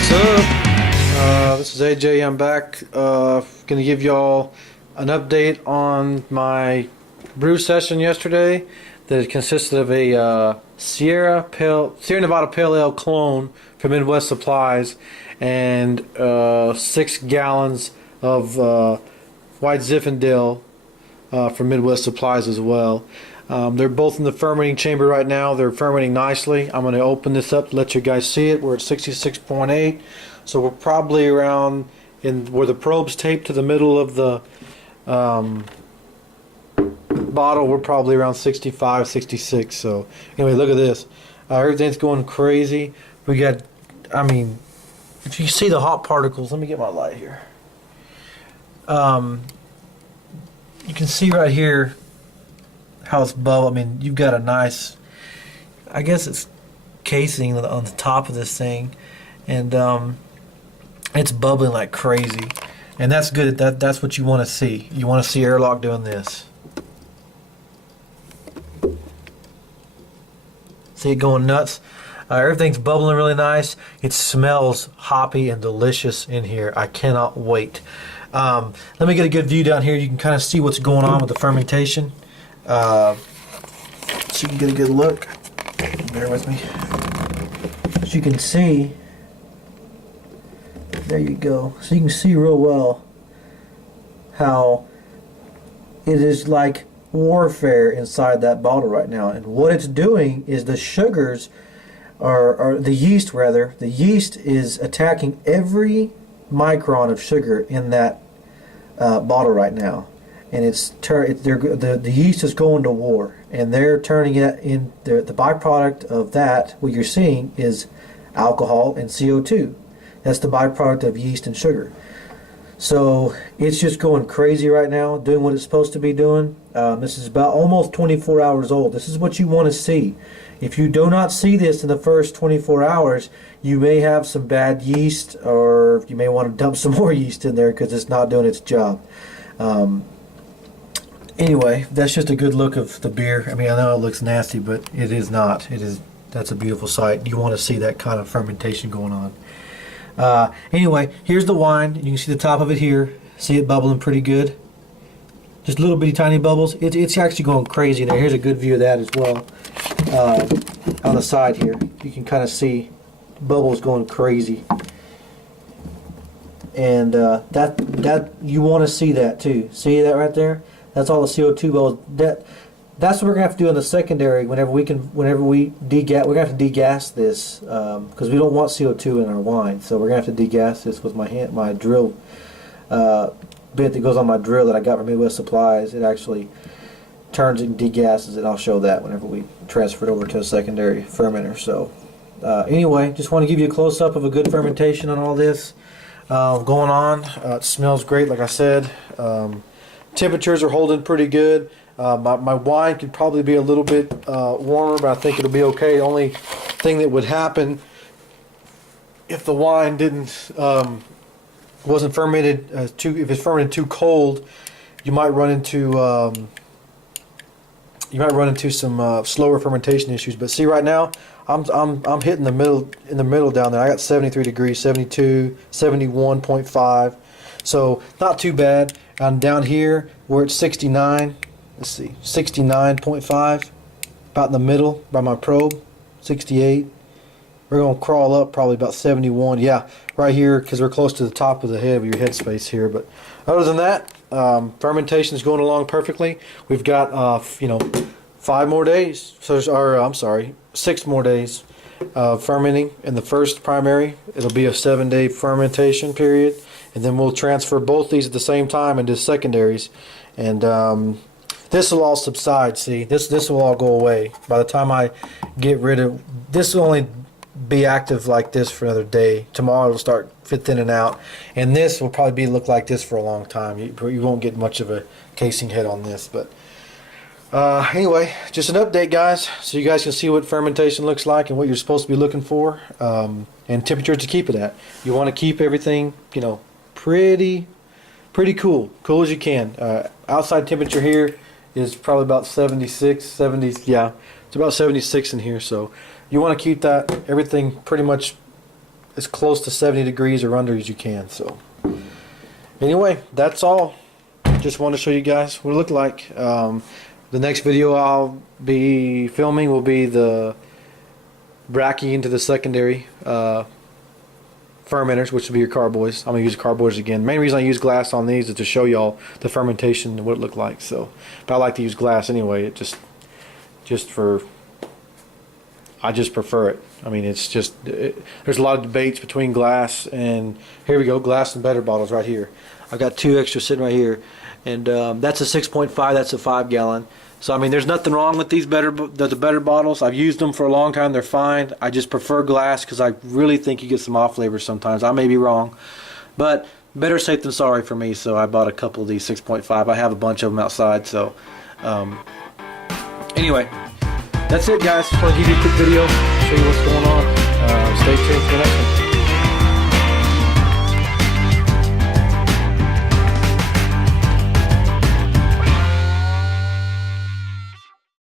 What's up? This is AJ. I'm back. Gonna give y'all an update on my brew session yesterday. That consisted of a Sierra Nevada Pale Ale clone from Midwest Supplies and 6 gallons of White Zinfandel from Midwest Supplies as well. They're both in the fermenting chamber right now. They're fermenting nicely. I'm going to open this up to let you guys see it. We're at 66.8, so we're probably around where the probe's taped to the middle of the bottle. We're probably around 65, 66. So anyway, look at this. Everything's going crazy. We got, I mean, if you see the hot particles, let me get my light here. You can see right here how it's bubble. I mean, you've got a nice, I guess it's casing on the top of this thing, and it's bubbling like crazy, and that's good. That's what you want to see. You want to see airlock doing this. See it going nuts. Everything's bubbling really nice. It smells hoppy and delicious in here. I cannot wait. Let me get a good view down here. You can kind of see what's going on with the fermentation. So you can get a good look. Bear with me. So you can see, there you go. So you can see real well how it is like warfare inside that bottle right now. And what it's doing is the sugars, or the yeast rather, the yeast is attacking every micron of sugar in that bottle right now. And the yeast is going to war, and they're turning it in. The byproduct of that, what you're seeing, is alcohol and CO2. That's the byproduct of yeast and sugar. So it's just going crazy right now, doing what it's supposed to be doing. This is about almost 24 hours old. This is what you want to see. If you do not see this in the first 24 hours, you may have some bad yeast, or you may want to dump some more yeast in there because it's not doing its job. Anyway, that's just a good look of the beer. I mean, I know it looks nasty, but it is not. That's a beautiful sight. You want to see that kind of fermentation going on. Anyway, here's the wine. You can see the top of it here. See it bubbling pretty good. Just little bitty tiny bubbles. It's actually going crazy there. Here's a good view of that as well. On the side here, you can kind of see bubbles going crazy. And that you want to see that too. See that right there? That's all the CO2 bubbles. That's what we're gonna have to do in the secondary. Whenever we degas, we're gonna have to degas this because we don't want CO2 in our wine. So we're gonna have to degas this with my drill bit that goes on my drill that I got from Midwest Supplies. It actually turns it and degasses it. I'll show that whenever we transfer it over to a secondary fermenter. So anyway, just want to give you a close up of a good fermentation on all this going on. It smells great, like I said. Temperatures are holding pretty good. My wine could probably be a little bit warmer, but I think it'll be okay. The only thing that would happen if the wine wasn't fermented if it's fermented too cold, you might run into some slower fermentation issues. But see, right now I'm hitting the middle down there. I got 73 degrees, 72, 71.5. So not too bad. And down here we're at 69. Let's see, 69.5, about in the middle by my probe. 68. We're going to crawl up probably about 71. Yeah, right here, because we're close to the top of the head of your headspace here. But other than that, fermentation is going along perfectly. We've got 5 more days. I'm sorry, 6 more days of fermenting in the first primary. It'll be a 7-day fermentation period, and then we'll transfer both these at the same time into secondaries, and this will all subside. See, this will all go away by the time I get rid of this. Will only be active like this for another day. Tomorrow it'll start thinning out, and this will probably look like this for a long time. You won't get much of a casing head on this, but anyway, just an update, guys, so you guys can see what fermentation looks like and what you're supposed to be looking for, and temperatures to keep it at. You want to keep everything, pretty cool as you can. Outside temperature here is probably about 76, 70. Yeah, it's about 76 in here. So you want to keep everything pretty much as close to 70 degrees or under as you can. So anyway, that's all. Just wanted to show you guys what it looked like. The next video I'll be filming will be the bracking into the secondary fermenters, which will be your carboys. I'm going to use carboys again. The main reason I use glass on these is to show y'all the fermentation and what it looked like. So, but I like to use glass anyway. It I just prefer it. I mean, it's just, there's a lot of debates between glass and, here we go, glass and better bottles right here. I've got 2 extra sitting right here. And that's a 6.5, that's a 5 gallon. So I mean, there's nothing wrong with these the better bottles. I've used them for a long time, they're fine. I just prefer glass because I really think you get some off flavors sometimes. I may be wrong, but better safe than sorry for me, so I bought a couple of these 6.5. I have a bunch of them outside, so anyway, that's it guys. Just want to give you a quick video, show you what's going on.